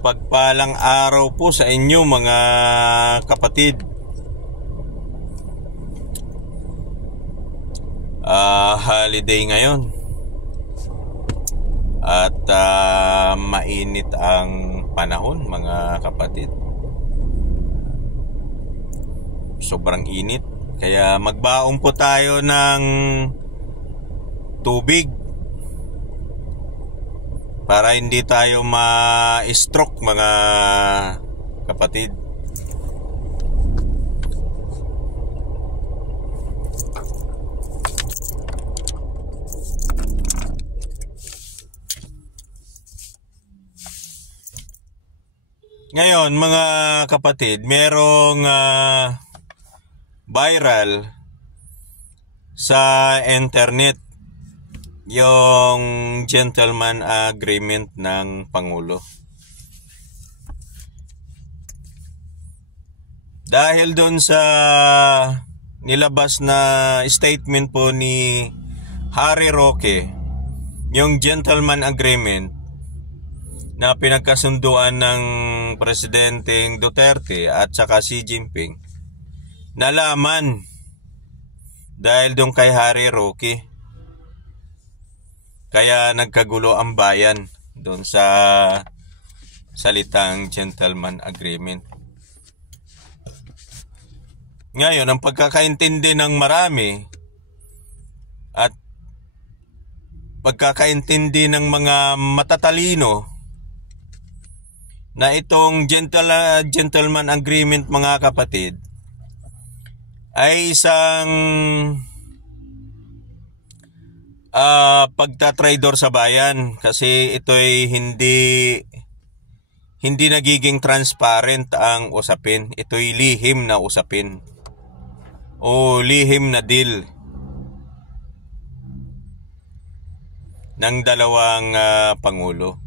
Mapagpalang araw po sa inyo mga kapatid. Holiday ngayon. At mainit ang panahon mga kapatid. Sobrang init. Kaya magbaon po tayo ng tubig para hindi tayo ma-stroke mga kapatid. Ngayon mga kapatid, merong viral sa internet yung gentleman agreement ng Pangulo. Dahil doon sa nilabas na statement po ni Harry Roque, yung gentleman agreement na pinagkasunduan ng Presidenteng Duterte at saka Xi Jinping, nalaman dahil doon kay Harry Roque. Kaya nagkagulo ang bayan doon sa salitang gentleman agreement. Ngayon, ang pagkakaintindi ng marami at pagkakaintindi ng mga matatalino na itong gentleman agreement mga kapatid ay isang pagtatraidor sa bayan, kasi ito'y hindi nagiging transparent ang usapin. Ito'y lihim na usapin o lihim na deal ng dalawang pangulo.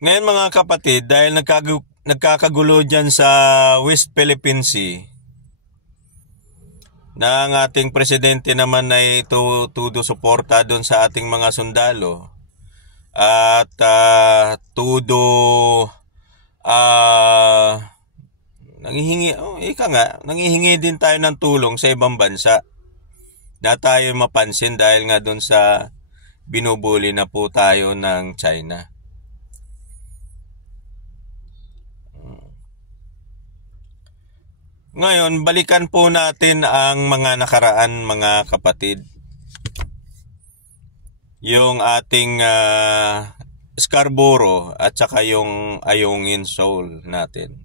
Ngayon mga kapatid, dahil nagkakagulo dyan sa West Philippine Sea, na ang ating presidente naman ay tudo suporta doon sa ating mga sundalo at nangihingi din tayo ng tulong sa ibang bansa na tayo mapansin dahil nga doon sa binubuli na po tayo ng China. Ngayon, balikan po natin ang mga nakaraan mga kapatid. Yung ating Scarborough at saka yung Ayungin Shoal natin.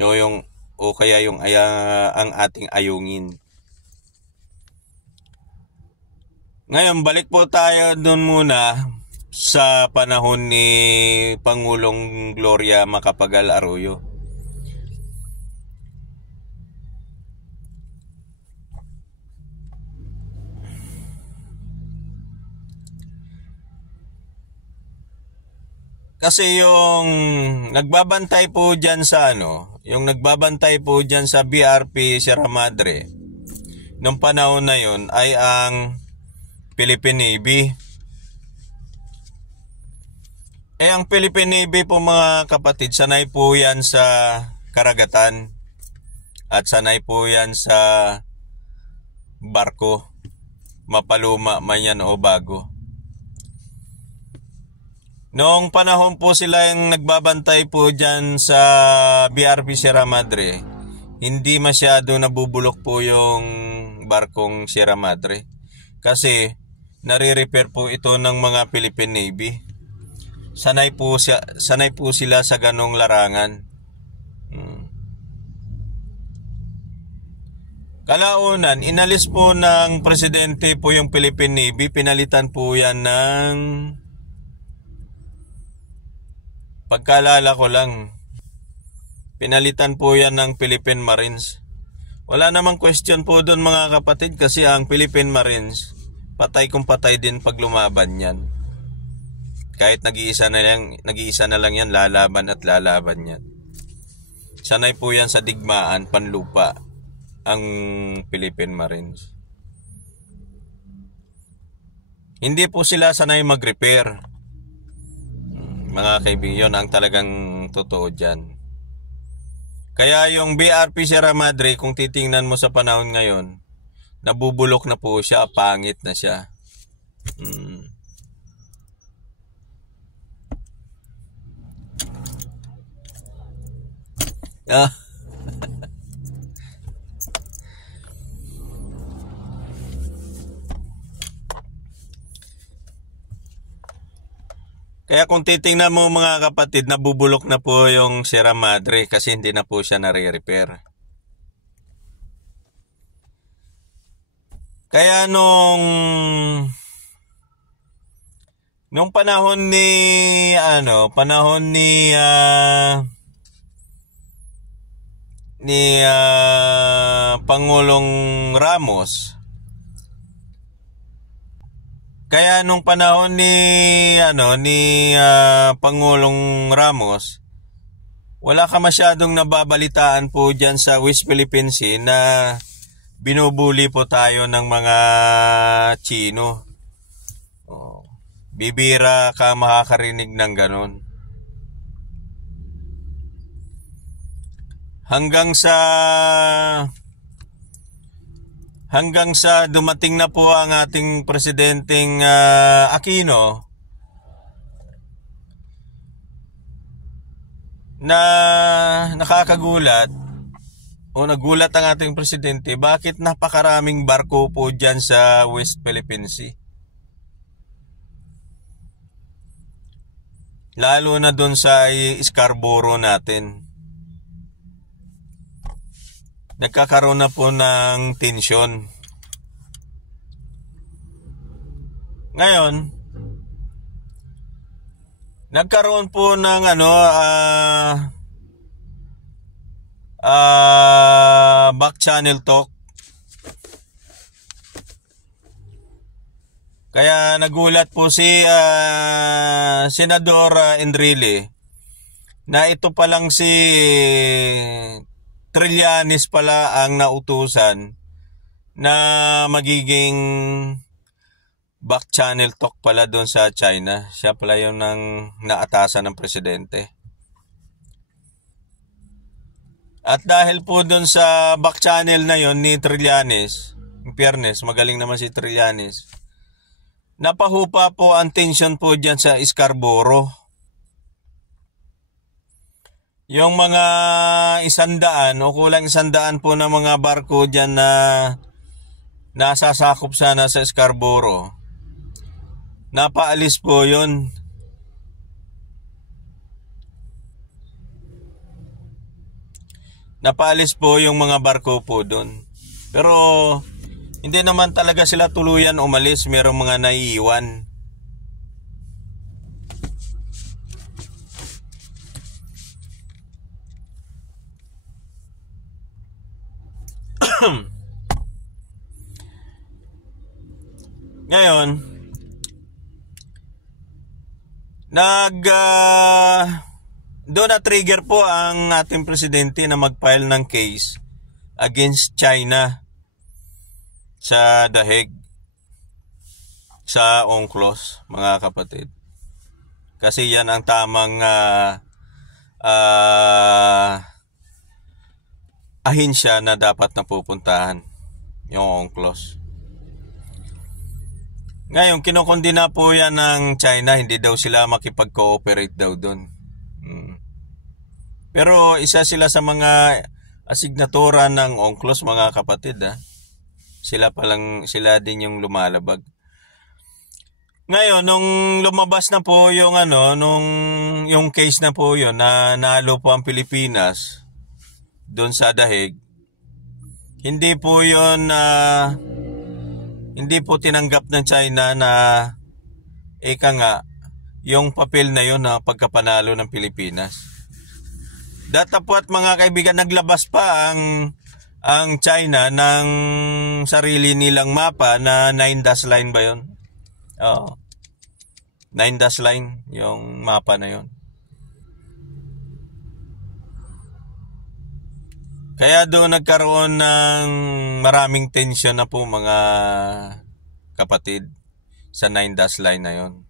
Ang ating Ayungin. Ngayon, balik po tayo doon muna sa panahon ni Pangulong Gloria Macapagal Arroyo. Kasi yung nagbabantay po dyan sa BRP Sierra Madre nung panahon na yun ay ang Philippine Navy. Ang Philippine Navy po mga kapatid, sanay po yan sa karagatan at sanay po yan sa barko, mapaluma man yan o bago. Noong panahon po sila yung nagbabantay po dyan sa BRP Sierra Madre, hindi masyado nabubulok po yung barkong Sierra Madre. Kasi nare-repair po ito ng mga Philippine Navy. Sanay po sila sa ganong larangan. Kalaunan, inalis po ng presidente po yung Philippine Navy, pinalitan po yan ng... Pagkalala ko lang, pinalitan po yan ng Philippine Marines. Wala namang question po doon mga kapatid, kasi ang Philippine Marines, patay kung patay din pag lumaban yan. Kahit nag-iisa na lang yan, lalaban at lalaban yan. Sanay po yan sa digmaan, panlupa, ang Philippine Marines. Hindi po sila sanay mag-repair. Mga kaibigan, yun ang talagang totoo dyan. Kaya yung BRP Sierra Madre, kung titingnan mo sa panahon ngayon, nabubulok na po siya, pangit na siya. Ah. Kaya kung titingnan mo mga kapatid, nabubulok na po yung Sierra Madre kasi hindi na po siya nare-repair. Kaya nung panahon ni Pangulong Ramos, kaya nung panahon ni Pangulong Ramos, wala ka masyadong nababalitaan po diyan sa West Philippine Sea na binubuli po tayo ng mga Chino. Bibira ka makakarinig ng ganon. Hanggang sa dumating na po ang ating presidenteng Aquino, na nakakagulat o nagulat ang ating presidente, bakit napakaraming barko po dyan sa West Philippine Sea. Lalo na dun sa Scarborough natin. Nagkakaroon na po ng tensyon. Ngayon, nagkaroon po ng back channel talk. Kaya nagulat po si Senador Enrile na ito palang si Trillanes pala ang nautusan na magiging back channel talk pala doon sa China. Siya pala yung naatasan ng presidente. At dahil po doon sa back channel na yon ni Trillanes, in fairness, magaling naman si Trillanes, napahupa po ang tension po dyan sa Scarborough. Yung mga 100 o kulang 100 po na mga barko dyan na nasasakop sana sa Scarborough, napaalis po yun. Napaalis po yung mga barko po doon. Pero hindi naman talaga sila tuluyan umalis, merong mga naiiwan. Ngayon, doon na trigger po ang ating presidente na mag-file ng case against China sa The Hague, sa UNCLOS, mga kapatid. Kasi yan ang tamang ahensya na dapat na pupuntahan, yung UNCLOS. Ngayon, kinukondina po yan ng China, hindi daw sila makipag-cooperate daw doon. Pero isa sila sa mga asignatura ng UNCLOS, mga kapatid. Sila din yung lumalabag. Ngayon, nung lumabas na po yung yung case na po yun, na nalo po ang Pilipinas doon sa The Hague, hindi po yun hindi po tinanggap ng China na yung papel na yun na pagkapanalo ng Pilipinas. Datapwat mga kaibigan, naglabas pa ang China ng sarili nilang mapa na 9-dash line ba yun? 9-dash line yung mapa na yun. Kaya doon nagkaroon ng maraming tensyon na po mga kapatid sa 9-dash line na yon.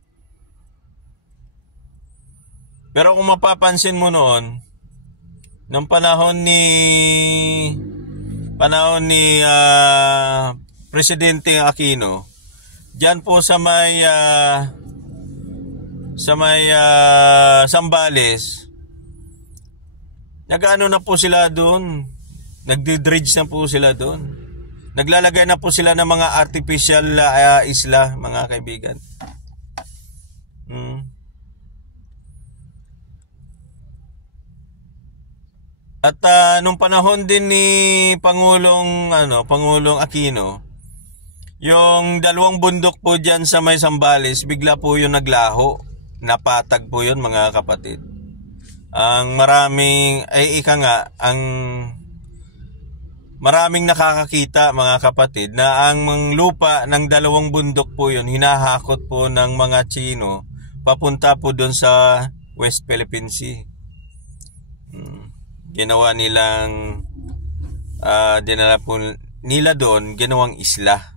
Pero kung mapapansin mo noon, nung panahon ni Presidente Aquino, diyan po sa may Zambales, nag-ano na po sila doon, nagdi-dredge na po sila doon. Naglalagay na po sila ng mga artificial isla, mga kaibigan. At nung panahon din ni Pangulong Aquino, yung dalawang bundok po diyan sa may Zambales, bigla po yung naglaho. Napatag po yun, mga kapatid. Maraming nakakakita, mga kapatid, na ang lupa ng dalawang bundok po yun, hinahakot po ng mga Chino papunta po doon sa West Philippine Sea. Ginawa nilang dinala po nila doon, ginawang isla.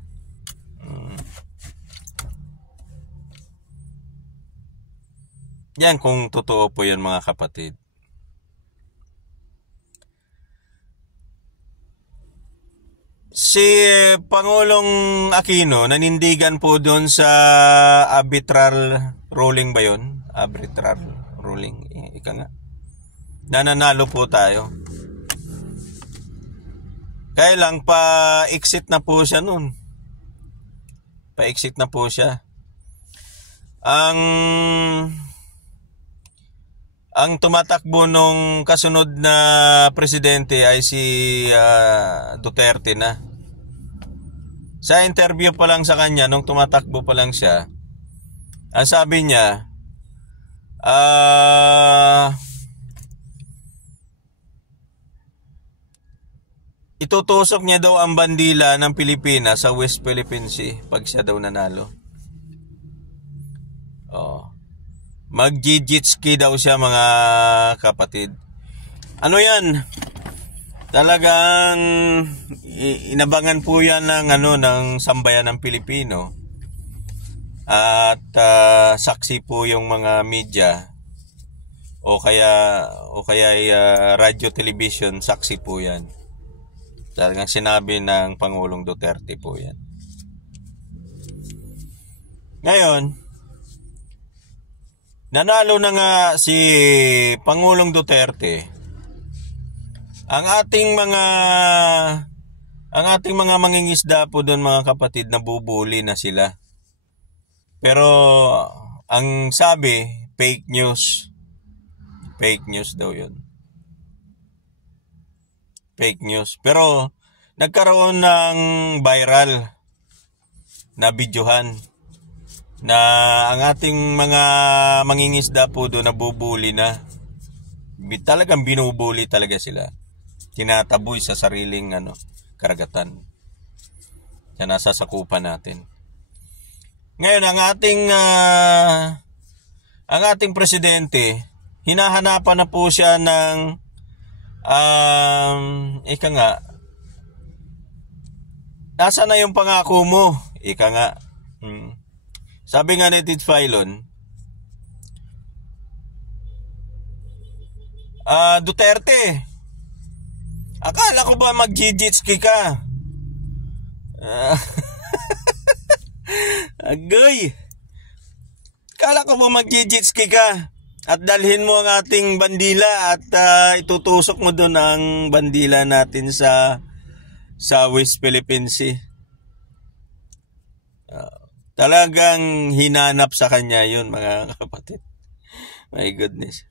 Yan kung totoo po yun, mga kapatid. Si Pangulong Aquino nanindigan po doon sa arbitral ruling ba yun? Arbitral ruling, ika nga. Nananalo po tayo. Kaya lang pa-exit na po siya noon. Pa-exit na po siya. Ang tumatakbo nung kasunod na presidente ay si Duterte na. Sa interview pa lang sa kanya, nung tumatakbo pa lang siya, ang sabi niya, itutusok niya daw ang bandila ng Pilipinas sa West Philippine Sea pag siya daw nanalo. Mag-jijitski daw siya, mga kapatid. Ano yan? Talagang inabangan po yan ng sambayan ng Pilipino. At saksi po yung mga media o kaya radio television, saksi po yan. Talagang sinabi ng Pangulong Duterte po yan. Ngayon, nanalo na nga si Pangulong Duterte. Ang ating mga mangingisda po doon, mga kapatid, nabubuli na sila. Pero ang sabi, fake news. Fake news daw yun. Fake news. Pero nagkaroon ng viral na videohan na ang ating mga mangingisda po doon nabubuli na. Talagang binubuli talaga sila. Tinataboy sa sariling karagatan. Na nasa sakupan natin. Ngayon, ang ating presidente, hinahanapan na po siya ng ika nga, nasa na yung pangako mo? Ika nga. Sabi nga ni Ted Filon, Duterte, akala ko ba mag-jijitski ka? Agoy! Akala ko ba mag-jijitski ka? At dalhin mo ang ating bandila at itutusok mo doon ang bandila natin sa West Philippine Sea. Talagang hinanap sa kanya yun, mga kapatid. My goodness.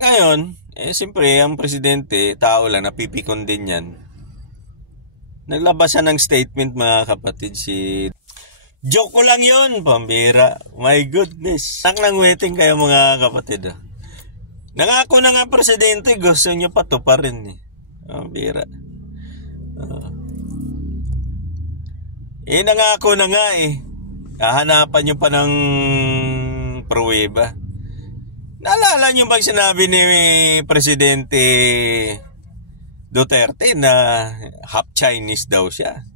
Ngayon, siyempre, ang presidente, tao lang, napipikon din yan. Naglabas siya ng statement, mga kapatid, joke ko lang yun, pambira. My goodness. Nang waiting kayo, mga kapatid. Nangako na nga presidente, gusto nyo patuparin. Pambira. Nangako na nga Hahanapan nyo pa ng pruweba. Naalala nyo bang sinabi ni Presidente Duterte na half Chinese daw siya.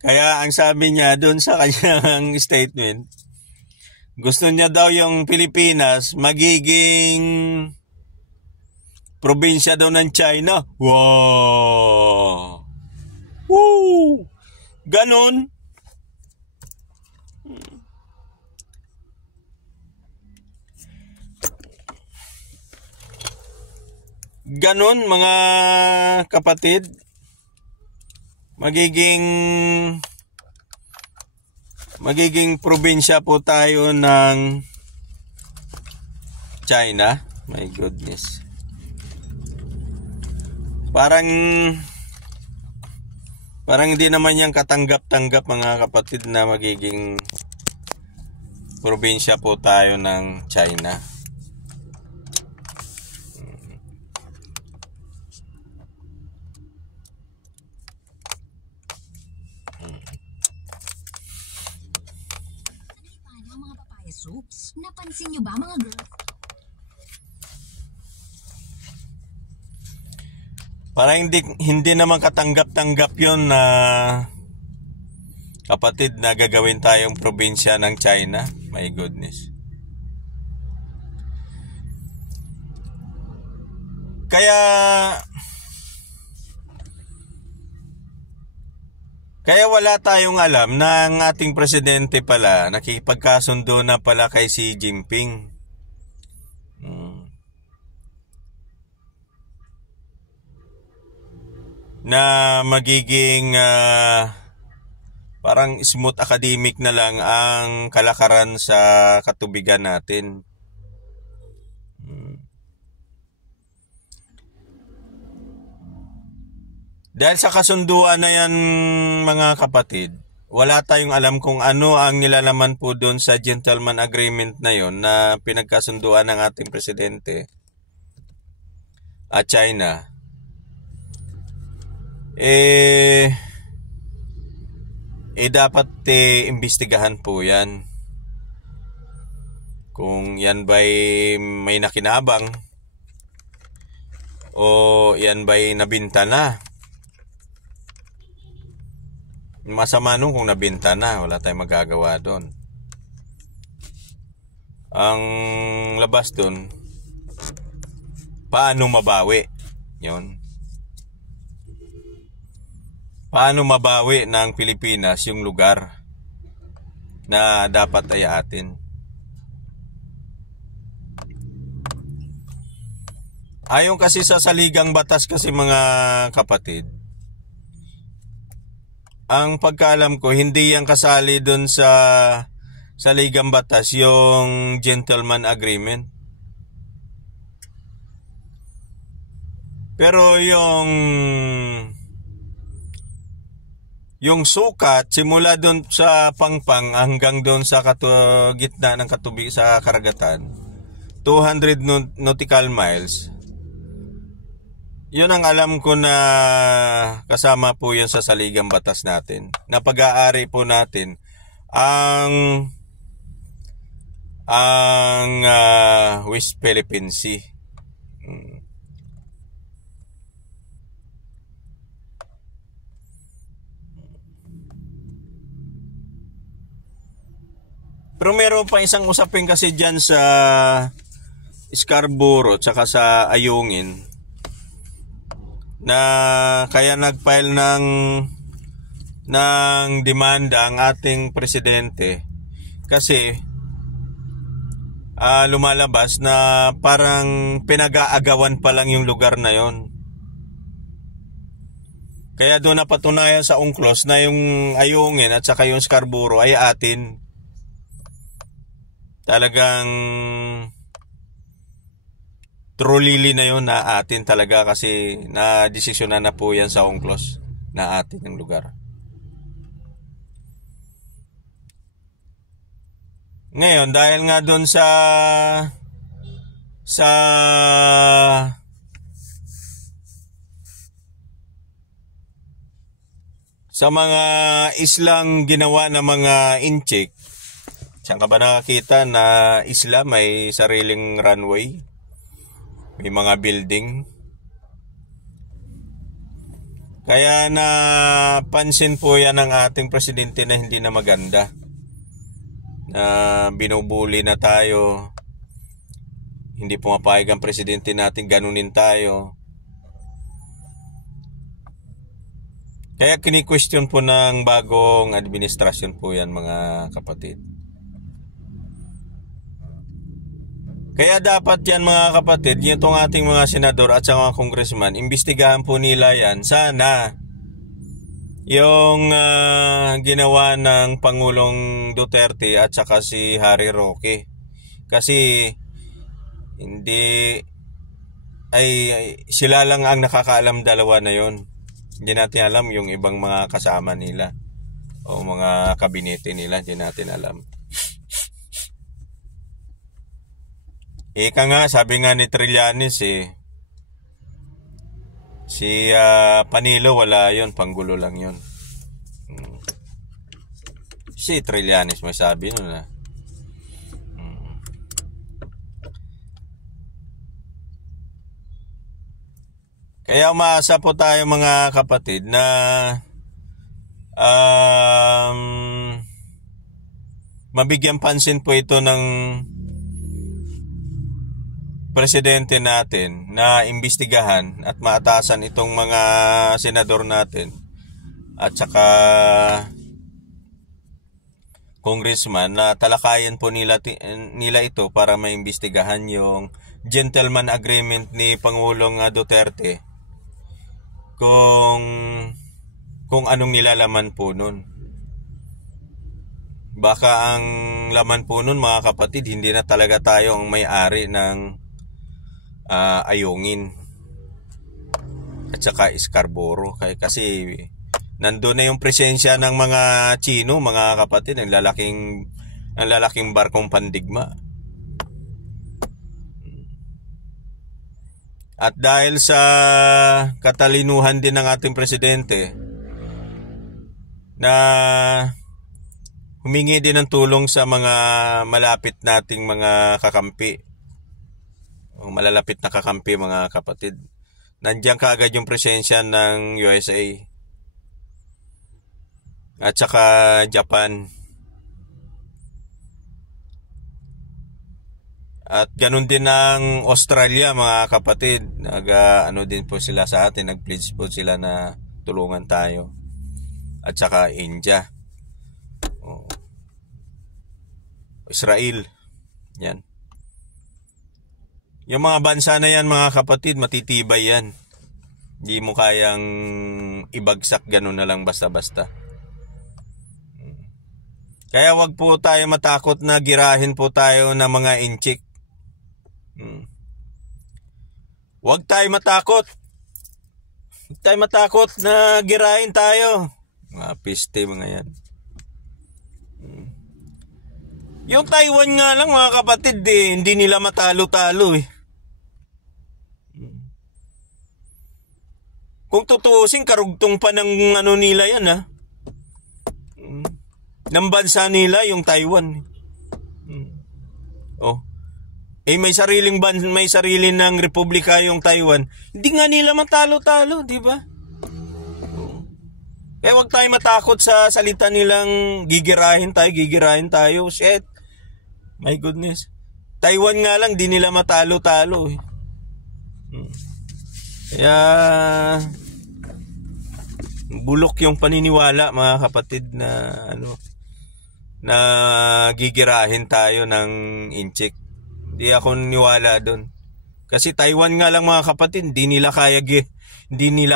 Kaya ang sabi niya doon sa kanyang statement, gusto niya daw yung Pilipinas magiging probinsya daw ng China. Wow! Woo! Ganon. Ganon mga kapatid. Magiging probinsya po tayo ng China. My goodness. Parang hindi naman yung katanggap-tanggap mga kapatid na magiging probinsya po tayo ng China. Soups. Napansin niyo ba mga girls? Parang hindi naman katanggap-tanggap yun na kapatid na gagawin tayong probinsya ng China. My goodness. Kaya wala tayong alam na ang ating presidente pala nakipagkasundo na pala kay Xi Jinping. Na magiging parang smooth academic na lang ang kalakaran sa katubigan natin. Dahil sa kasunduan na yan mga kapatid, wala tayong alam kung ano ang nilalaman po doon sa gentleman agreement na yon na pinagkasunduan ng ating presidente at China. Dapat imbestigahan po yan. Kung yan ba'y may nakinabang o yan ba'y nabinta na. Masama nung kung nabinta na, wala tayong magagawa doon. Ang labas doon, paano mabawi? Yun. Paano mabawi ng Pilipinas yung lugar na dapat ay atin? Ayon kasi sa saligang batas kasi mga kapatid, ang pagkaalam ko, hindi yan kasali doon sa saligang batas yung gentleman agreement. Pero yung sukat simula doon sa Pangpang hanggang doon sa gitna ng katubig sa karagatan, 200 nautical miles. Yun ang alam ko na kasama po yun sa saligang batas natin. Na pag-aari po natin ang West Philippine Sea. Pero meron pa isang usapin kasi dyan sa Scarborough tsaka sa Ayungin na kaya nag-file ng demanda ang ating presidente kasi lumalabas na parang pinag-aagawan pa lang yung lugar na yon. Kaya doon napatunayan sa UNCLOS na yung Ayungin at saka yung Scarborough ay atin. Talagang trulili na yun na atin talaga kasi na-desisyonan na po yan sa UNCLOS na atin yung lugar. Ngayon, dahil nga doon sa mga islang ginawa ng mga incheck, saan ka ba nakakita na isla may sariling runway? May mga building. Kaya napansin po yan ng ating presidente na hindi na maganda. Binubuli na tayo. Hindi pumapayag ang presidente natin, ganunin tayo. Kaya kini-question po ng bagong administrasyon po yan, mga kapatid. Kaya dapat yan, mga kapatid, itong ating mga senador at sa mga congressman, imbestigahan po nila yan. Sana yung ginawa ng Pangulong Duterte at saka si Harry Roque. Kasi hindi ay sila lang ang nakakaalam, dalawa na yon. Hindi natin alam yung ibang mga kasama nila o mga kabinete nila, hindi natin alam. Ika nga, sabi nga ni Trillanes si Panilo wala yon, panggulo lang yon. Si Trillanes may sabi nun . Kaya umaasa po tayo, mga kapatid, na mabigyan pansin po ito ng presidente natin na imbestigahan at maatasan itong mga senador natin at saka congressman, na talakayan po nila ito para maimbestigahan yung gentleman agreement ni Pangulong Duterte kung anong nilalaman po nun. Baka ang laman po nun, mga kapatid, hindi na talaga tayo ang may-ari ng Ayungin at saka Scarborough. Kasi nandun na yung presensya ng mga Chino, mga kapatid, ang lalaking barkong pandigma. At dahil sa katalinuhan din ng ating presidente na humingi din ng tulong sa mga malapit nating mga kakampi, malalapit na kakampi, mga kapatid, nandiyan kaagad yung presensya ng USA at saka Japan. At ganun din ng Australia, mga kapatid. Din po sila sa atin, nag-pledge po sila na tulungan tayo. At saka India. Israel. Yan. Yung mga bansa na yan, mga kapatid, matitibay yan. Hindi mo kayang ibagsak ganun na lang basta-basta. Kaya wag po tayo matakot na girahin po tayo ng mga inchik. Wag tayo matakot. Huwag tayo matakot na girahin tayo. Mga piste, mga yan. Yung Taiwan nga lang, mga kapatid, hindi nila matalo-talo . Kung tutuusin, karugtong pa ng nila yan ng bansa nila, yung Taiwan. May sarili ng republika yung Taiwan. Hindi nga nila matalo-talo, di ba? Kaya wag tayo matakot sa salita nilang gigirahin tayo. Shit. My goodness. Taiwan nga lang, di nila matalo-talo . Kaya bulok yung paniniwala, mga kapatid, na gigirahin tayo ng inchik. Hindi ako niwala doon. Kasi Taiwan nga lang, mga kapatid, hindi nila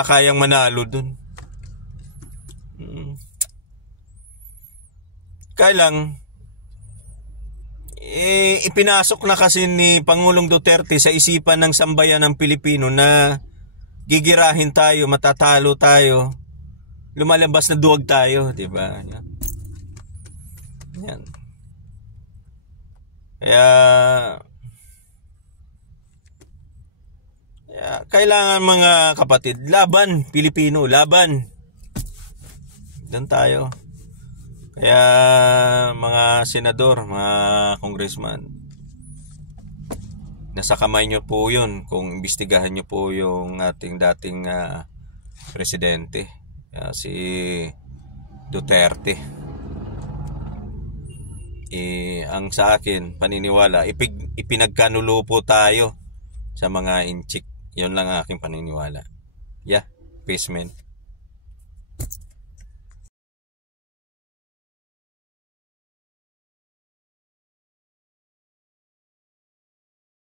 kayang manalo doon. Kaya lang, ipinasok na kasi ni Pangulong Duterte sa isipan ng sambayan ng Pilipino na gigirahin tayo, matatalo tayo, lumalabas na duwag tayo, di ba? Yan. Kaya kailangan, mga kapatid, laban, Pilipino, laban. Doon tayo. Kaya mga senador, mga congressman, nasa kamay nyo po yun kung imbestigahan nyo po yung ating dating presidente, si Duterte. Ang sa akin paniniwala, ipinagkanulo po tayo sa mga inchik. Yun lang aking paniniwala. Yeah, peace man.